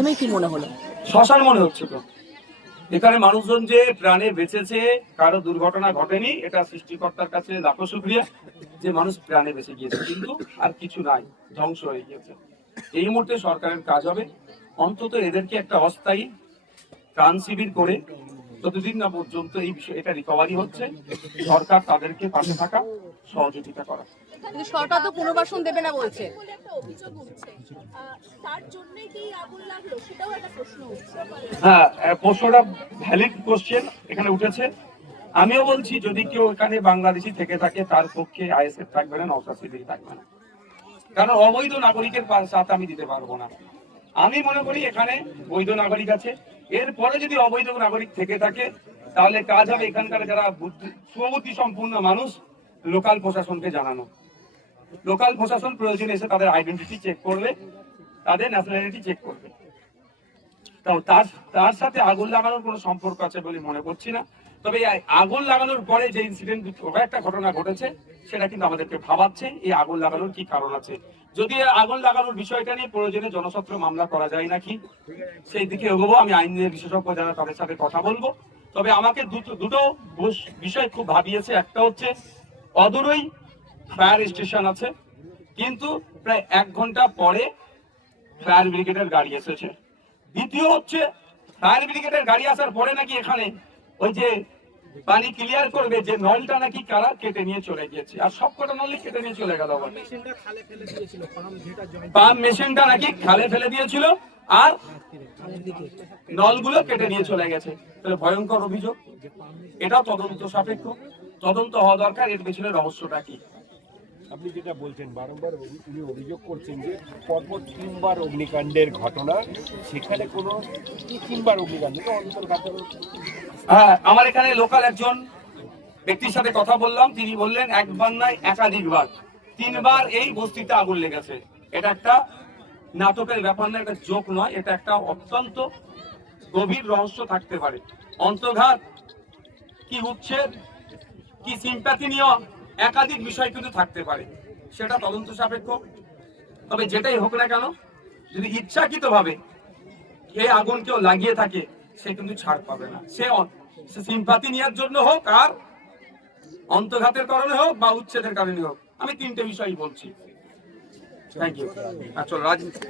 তুমি কি মনে হলো? শ্মশান মনে হচ্ছে তো। এখানে মানুষজন যে প্রাণে বেঁচেছে, কারো দুর্ঘটনা ঘটেনি, এটা সৃষ্টিকর্তার কাছে লাখো শুকরিয়া যে মানুষ প্রাণে বেঁচে গিয়েছে, কিন্তু আর কিছু নাই, ধ্বংস হয়ে গিয়েছে। এই মুহূর্তে সরকারের কাজ হবে অন্তত এদেরকে একটা অস্থায়ী ত্রাণ শিবির করে যতদিন না পর্যন্ত এই বিষয় এটা রিকভারি হচ্ছে, সরকার তাদেরকে পাশে থাকা, সহযোগিতা করা। কিন্তু সরকার তো পুনর্বাসন দেবে না বলছে। হ্যাঁ, প্রশ্নটা ভ্যালিড কোশ্চেন এখানে উঠেছে। আমিও বলছি যদি কেউ এখানে বাংলাদেশি থেকে থাকে তার পক্ষে আইএসএফ থাকবে না, নওশাদ সিদ্দিকী থাকবে না, কারণ অবৈধ নাগরিকের সাথে আমি দিতে পারবো না। আমি মনে করি এখানে বৈধ নাগরিক আছে, এরপরে যদি অবৈধ নাগরিক থেকে থাকে তাহলে কাজ হবে এখানকার যারা সুবুদ্ধি সম্পূর্ণ মানুষ, লোকাল প্রশাসনকে জানানো। লোকাল প্রশাসন প্রয়োজনে এসে তাদের আইডেন্টিটি চেক করবে, তাদের ন্যাশনালিটি চেক করবে। তার সাথে আগুন লাগানোর কোনো সম্পর্ক আছে বলে মনে করছি না। তবে আগুন লাগানোর পরে যে ইনসিডেন্ট একটা ঘটনা ঘটেছে সেটা কিন্তু আমাদেরকে ভাবাচ্ছে এই আগুন লাগানোর কি কারণ আছে। যদি আগুন লাগানোর বিষয়টা নিয়ে প্রয়োজনে জনস্বার্থ মামলা করা যায় নাকি সেই দিকে এগোবো। আমি আইনের বিশেষজ্ঞ যারা তাদের সাথে কথা বলবো। তবে আমাকে দুটো বিষয় খুব ভাবিয়েছে। একটা হচ্ছে অদূরই ফায়ার স্টেশন আছে, কিন্তু প্রায় 1 ঘন্টা পরে ফায়ার ব্রিগেডের গাড়ি এসেছে। দ্বিতীয় হচ্ছে ফায়ার ব্রিগেডের গাড়ি আসার পরে নাকি এখানে ওই যে পানি ক্লিয়ার করবে যে নলটা নাকি কারা কেটে নিয়ে চলে গিয়েছে, আর সবকটা নলই কেটে নিয়ে চলে গেল। পাম্প মেশিনটা নাকি খালে ফেলে দিয়েছিল আর নলগুলো কেটে নিয়ে চলে গেছে। তাহলে ভয়ঙ্কর অভিযোগ, এটা তদন্ত সাপেক্ষ, তদন্ত হওয়া দরকার এর পেছনে রহস্যটা কি। আপনি যেটা বলছেন বারংবার উনি অভিযোগ করছেন যে পরপর 3 বার অগ্নিকাণ্ডের ঘটনা, সেখানে কোনো 3 বার অগ্নিকাণ্ড অন্তর্ঘাত। হ্যাঁ, আমার এখানে লোকাল একজন ব্যক্তির সাথে কথা বললাম, তিনি বললেন একবার নয় একাধিকবার, 3 বার এই বস্তিতে আগুন লেগেছে। এটা একটা নাটকের ব্যাপার না, এটা জোক নয়, এটা একটা অত্যন্ত গভীর রহস্য থাকতে পারে। অন্তর্ঘাত কি উচ্ছেদ কি সিম্প্যাথি নিয়ে একাধিক বিষয় কিন্তু থাকতে পারে, সেটা তদন্ত সাপেক্ষ। তবে যেটাই হোক না কেন, যদি ইচ্ছাকৃত ভাবে এই আগুন কেউ লাগিয়ে থাকে সে কিন্তু ছাড় পাবে না। সে সিম্প্যাথি নেওয়ার জন্য হোক, আর অন্তর্ঘাতের কারণে হোক বা উচ্ছেদের কারণে হোক, আমি 3টে বিষয়ই বলছি। Thank you. চলো রাজনীতি।